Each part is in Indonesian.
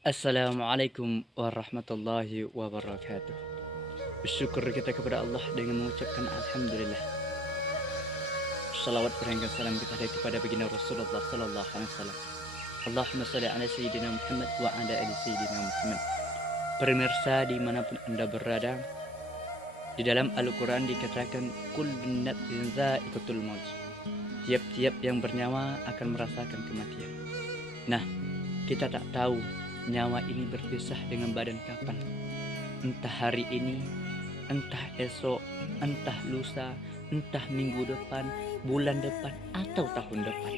Assalamualaikum warahmatullahi wabarakatuh. Bersyukur kita kepada Allah dengan mengucapkan Alhamdulillah. Salawat berhingga salam kita ada kepada baginda Rasulullah sallallahu alaihi wasallam. Allahumma salli ala sayyidina Muhammad wa ala ali sayyidina Muhammad. Pemirsa dimanapun anda berada, di dalam Al-Quran dikatakan kullun nafsin dha'iqatul maut. Tiap-tiap yang bernyawa akan merasakan kematian. Nah, kita tak tahu nyawa ini berpisah dengan badan kapan. Entah hari ini, entah esok, entah lusa, entah minggu depan, bulan depan, atau tahun depan.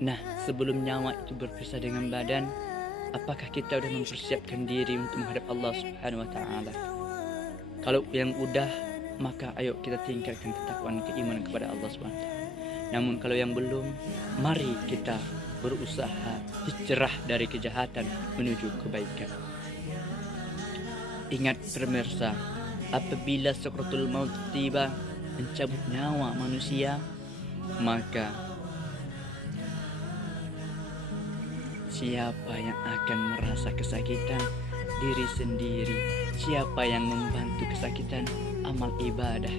Nah, sebelum nyawa itu berpisah dengan badan, apakah kita sudah mempersiapkan diri untuk menghadap Allah Subhanahu wa Ta'ala? Kalau yang udah, maka ayo kita tingkatkan ketakwaan keimanan kepada Allah Subhanahu wa Ta'ala. Namun kalau yang belum, mari kita berusaha hijrah dari kejahatan menuju kebaikan. Ingat pemirsa, apabila sakratul maut tiba mencabut nyawa manusia, maka siapa yang akan merasa kesakitan? Diri sendiri. Siapa yang membantu kesakitan? Amal ibadah.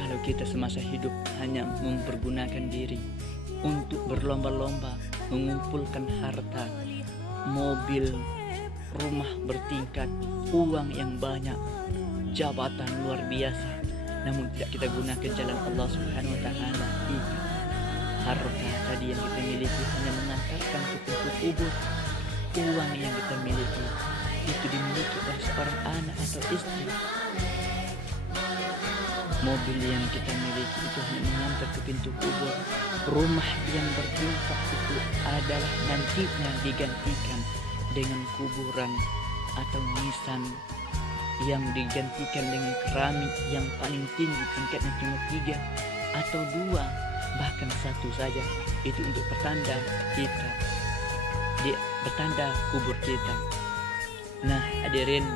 Kalau kita semasa hidup hanya mempergunakan diri untuk berlomba-lomba mengumpulkan harta, mobil, rumah bertingkat, uang yang banyak, jabatan luar biasa, namun tidak kita gunakan jalan Allah Subhanahu wa Ta'ala, harta tadi yang kita miliki hanya mengantarkan ke pintu kubur. Uang yang kita miliki itu dimiliki oleh seorang anak atau istri. Mobil yang kita miliki itu hanya mengantar ke pintu kubur. Rumah yang bertingkat itu adalah nantinya digantikan dengan kuburan atau nisan yang digantikan dengan keramik yang paling tinggi tingkatnya cuma 3 atau 2, bahkan 1 saja. Itu untuk pertanda kita, bertanda kubur kita. Nah, hadirin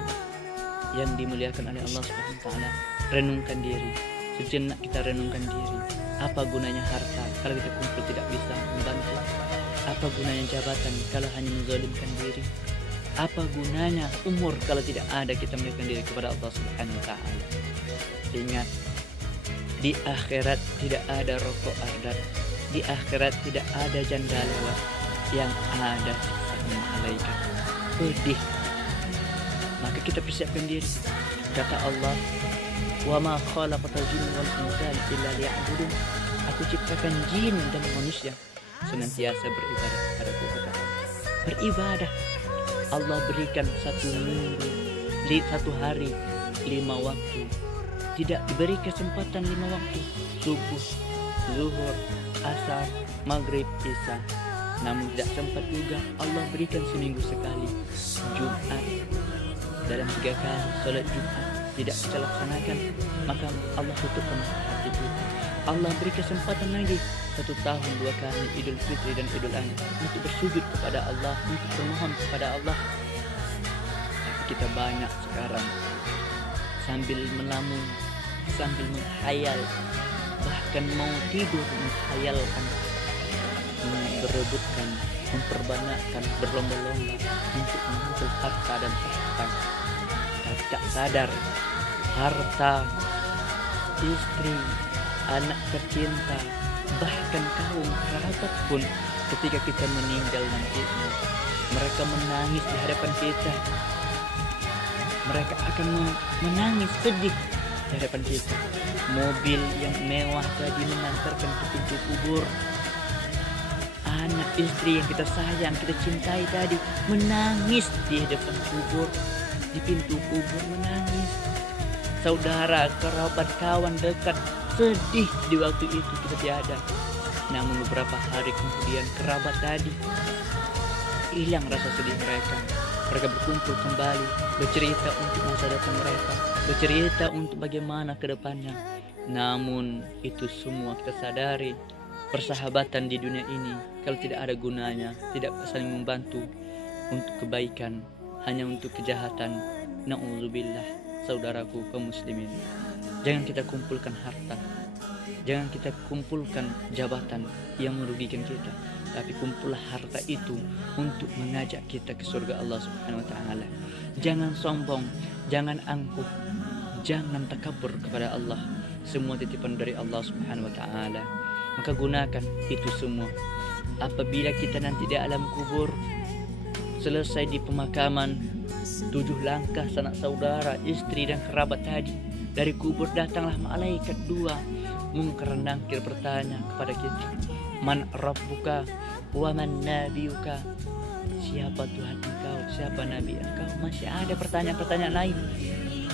yang dimuliakan oleh Allah Subhanahu wa Ta'ala, renungkan diri. Sejenak kita renungkan diri. Apa gunanya harta kalau kita kumpul tidak bisa membantu? Apa gunanya jabatan kalau hanya menzalimkan diri? Apa gunanya umur kalau tidak ada kita mendekatkan diri kepada Allah Subhanahu wa Ta'ala? Ingat, di akhirat tidak ada rokok ardat. Di akhirat tidak ada janda lewat. Yang ada siksaan malaikat. Pedih. Maka kita persiapkan diri. Kata Allah, wa ma khalaqatal jinna wal insa illa liya'budun. Aku ciptakan jin dan manusia senantiasa beribadah kepadaku. Beribadah. Allah berikan 1 minggu, 1 hari 5 waktu. Tidak diberi kesempatan 5 waktu: subuh, zuhur, asar, maghrib, isya. Namun tidak sempat juga Allah berikan seminggu sekali. Jumat, dalam 3 kali sholat Jumat tidak kita laksanakan, maka Allah tutupkan hati kita. Allah beri kesempatan lagi 1 tahun 2 kali Idul Fitri dan Idul Adha untuk bersujud kepada Allah, untuk bermohon kepada Allah. Tapi kita banyak sekarang sambil melamun, sambil menghayal, bahkan mau tidur menghayalkan, berebutkan, memperbanyakkan, berlomba-lomba untuk mengumpul harta dan tahta. Tapi tak sadar harta, istri, anak tercinta, bahkan kaum kerabat pun ketika kita meninggal nanti mereka menangis di hadapan kita. Mereka akan menangis sedih di hadapan kita. Mobil yang mewah tadi mengantarkan ke pintu kubur. Anak istri yang kita sayang, kita cintai tadi menangis di hadapan kubur, di pintu kubur menangis. Saudara, kerabat, kawan dekat sedih di waktu itu kita tiada. Namun beberapa hari kemudian kerabat tadi hilang rasa sedih mereka. Mereka berkumpul kembali, bercerita untuk masa depan mereka, bercerita untuk bagaimana ke depannya. Namun itu semua kita sadari, persahabatan di dunia ini kalau tidak ada gunanya, tidak saling membantu untuk kebaikan, hanya untuk kejahatan. Na'udzubillah. Saudaraku kaum muslimin, jangan kita kumpulkan harta, jangan kita kumpulkan jabatan yang merugikan kita, tapi kumpullah harta itu untuk mengajak kita ke surga Allah Subhanahu wa taala. Jangan sombong, jangan angkuh, jangan takabur kepada Allah. Semua titipan dari Allah Subhanahu wa taala. Maka gunakan itu semua. Apabila kita nanti di alam kubur, selesai di pemakaman, 7 langkah sanak saudara, istri dan kerabat tadi, dari kubur datanglah malaikat 2, Munkar dan Nakir bertanya kepada kita, Man Rabbuka wa man nabiyuka? Siapa Tuhan engkau? Siapa Nabi engkau? Masih ada pertanyaan-pertanyaan lain.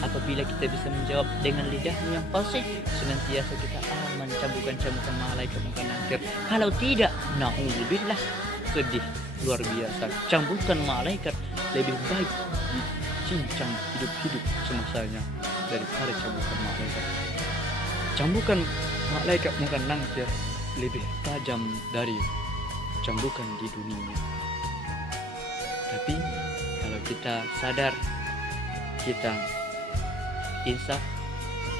Apabila kita bisa menjawab dengan lidahmu yang fasih, senantiasa kita aman cambukan-cambukan malaikat Munkar Nakir. Kalau tidak, na'udzubillah, sedih luar biasa. Cambukan malaikat lebih baik dicincang hidup-hidup semasanya daripada cambukan malaikat. Cambukan malaikat Munkar Nakir lebih tajam dari cambukan di dunia. Tapi kalau kita sadar, kita insaf,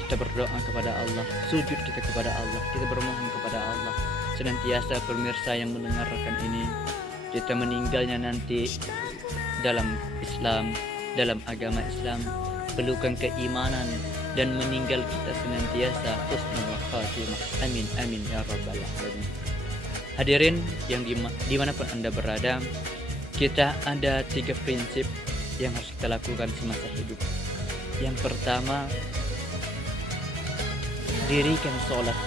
kita berdoa kepada Allah, sujud kita kepada Allah, kita bermohon kepada Allah. Senantiasa pemirsa yang mendengarkan ini, kita meninggalnya nanti dalam Islam, dalam agama Islam, pelukan keimanan, dan meninggal kita senantiasa husnul khatimah. Amin amin ya rabbal alamin. Hadirin yang dimanapun Anda berada, kita ada 3 prinsip yang harus kita lakukan semasa hidup. Yang pertama, dirikan sholat.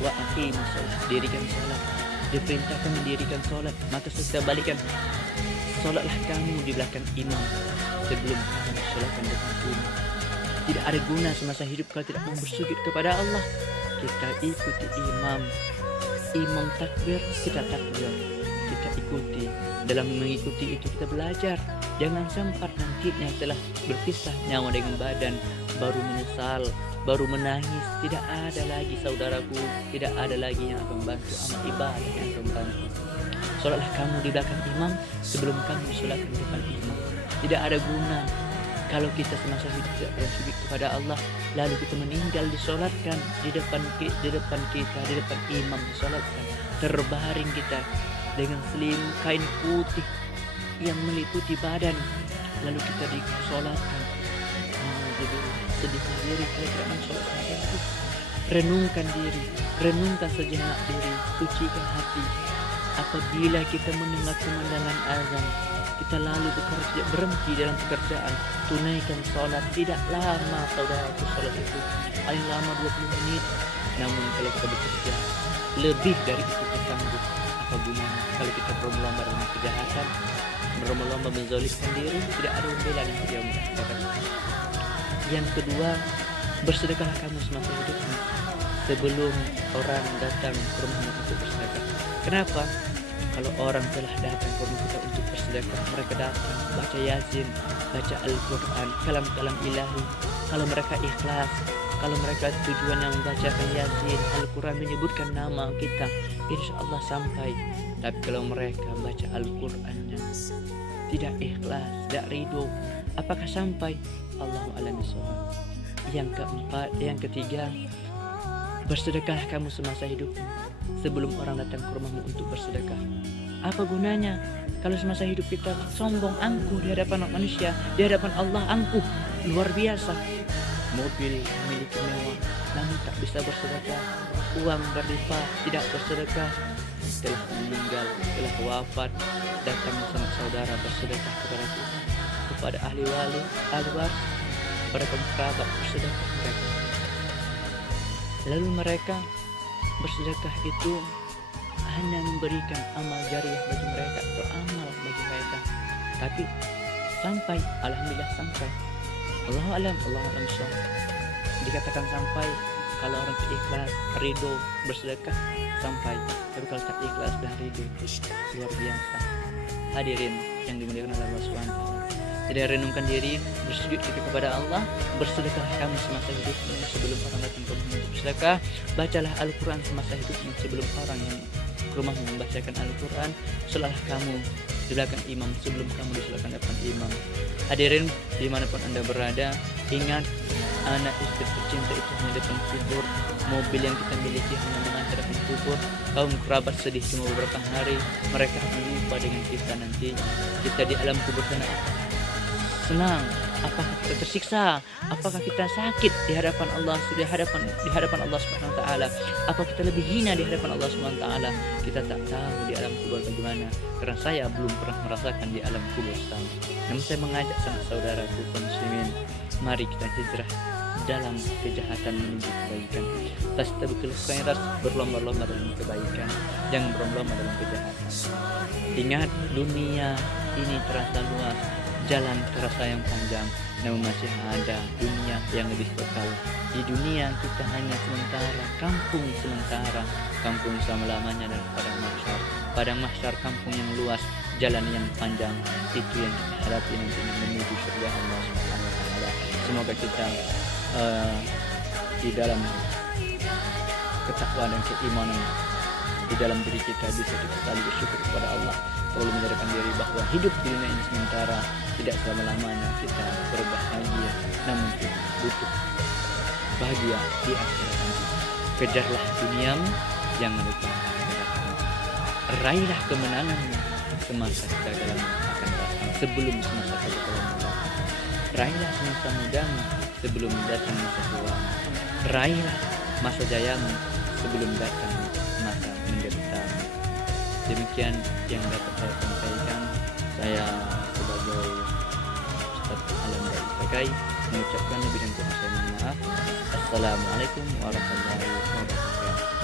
Wa aqimus sholat, dirikan sholat. Diperintahkan mendirikan sholat, maka setelah balikan, sholatlah kamu di belakang imam sebelum kamu sholatkan depan imam. Tidak ada guna semasa hidup kalau tidak mau bersujud kepada Allah. Kita ikuti imam. Imam takbir, kita takbir, kita ikuti. Dalam mengikuti itu kita belajar. Jangan sampai nantinya telah berpisah nyawa dengan badan, baru menyesal, baru menangis. Tidak ada lagi saudaraku, tidak ada lagi yang akan membantu amal ibadah yang akan membantu. Sholatlah kamu di belakang imam sebelum kamu sholatkan di depan imam. Tidak ada guna kalau kita semasa hidup tidak bersujud kepada Allah, lalu kita meninggal disolatkan di depan kita, di depan imam disolatkan, terbaring kita dengan selimut kain putih yang meliputi badan, lalu kita disolatkan. Jadi sedih diri kalau tidak mensolatkan diri. Renungkan diri, renungkan sejenak diri, sucikan hati. Apabila kita mendengar kumandangan azan, kita lalu bekerja, berhenti dalam pekerjaan, tunaikan sholat. Tidak lama saudaraku sholat itu, paling lama 20 menit. Namun kalau kita bekerja lebih dari itu tersanggup, apa gunanya kalau kita berlomba dalam kejahatan, berlomba menzalimkan diri, tidak ada pembelaan yang dia mendapatkan. Yang kedua, bersedekahlah kamu semasa hidupmu sebelum orang datang ke rumahmu untuk bersedekah. Kenapa? Kalau orang telah datang ke rumah kita untuk bersedekah, mereka datang baca Yasin, baca Al-Quran, kalam-kalam ilahi. Kalau mereka ikhlas, kalau mereka tujuan yang membacakan Yasin, Al-Quran menyebutkan nama kita, insya Allah sampai. Tapi kalau mereka baca Al-Qurannya tidak ikhlas, tidak ridho, apakah sampai? Allahu a'lam bishawab. Yang ketiga, bersedekah kamu semasa hidupmu sebelum orang datang ke rumahmu untuk bersedekah. Apa gunanya kalau semasa hidup kita sombong, angkuh di hadapan manusia, di hadapan Allah angkuh luar biasa. Mobil memiliki mewah, namun tak bisa bersedekah. Uang berlimpah, tidak bersedekah. Telah meninggal, telah wafat, datang sama saudara bersedekah kepada kita, kepada ahli wali, ahli waris, kepada kerabat bersedekah mereka. Lalu mereka bersedekah itu hanya memberikan amal jariah bagi mereka atau amal bagi mereka, tapi sampai, alhamdulillah sampai. Allahu a'lam bishawab. Dikatakan sampai kalau orang ikhlas, ridho, bersedekah sampai. Tapi kalau tak ikhlas dan ridho, luar biasa. Hadirin yang dimuliakan oleh Allah SWT, jadi renungkan diri, bersujud kita kepada Allah, bersedekah kamu semasa hidupmu sebelum orang datang ke rumahmu untuk bersedekah. Bacalah Al-Quran semasa hidupmu sebelum orang yang ke rumahmu membacakan Al-Quran. Sholatlah kamu di belakang imam sebelum kamu disolatkan depan imam. Hadirin dimanapun Anda berada, ingat anak istri tercinta itu hanya depan kubur, mobil yang kita miliki hanya mengantar ke kubur, kaum kerabat sedih cuma beberapa hari, mereka akan lupa dengan kita nanti. Kita di alam kubur sana senang, apakah kita tersiksa, apakah kita sakit di hadapan Allah, di hadapan Allah Subhanahu wa taala, apa kita lebih hina di hadapan Allah Subhanahu wa taala. Kita tak tahu di alam kubur bagaimana, karena saya belum pernah merasakan di alam kubur sana. Namun saya mengajak sanak saudaraku kaum muslimin, mari kita hijrah dalam kejahatan menuju kebaikan. Tastabikul khairat, berlomba-lomba dalam kebaikan, jangan berlomba dalam kejahatan. Ingat, dunia ini terasa luas, jalan terasa yang panjang, namun masih ada dunia yang lebih kekal. Di dunia kita hanya sementara, kampung sementara, kampung selama-lamanya dan padang mahsyar. Padang mahsyar kampung yang luas, jalan yang panjang, itu yang kita hadapi nanti menuju surga Allah Subhanahu wa taala. Semoga kita di dalam ketakwaan dan keimanan di dalam diri kita bisa kita saling bersyukur kepada Allah, selalu menyadarkan diri bahwa hidup di dunia ini sementara, tidak selama-lamanya kita berbahagia, namun kita butuh bahagia di akhirat nanti. Kejarlah duniamu, jangan lupa akhiratmu. Raihlah kemenanganmu semasa kegagalan akan datang, sebelum semasa kegagalan datang. Raihlah semasa mudamu sebelum datang masa tua. Raihlah masa jayamu sebelum datang masa menderitamu. Demikian yang dapat saya sampaikan. Saya sebagai Ustaz Alam dari Sakai mengucapkan lebih dan kurang saya mohon maaf. Assalamualaikum warahmatullahi wabarakatuh.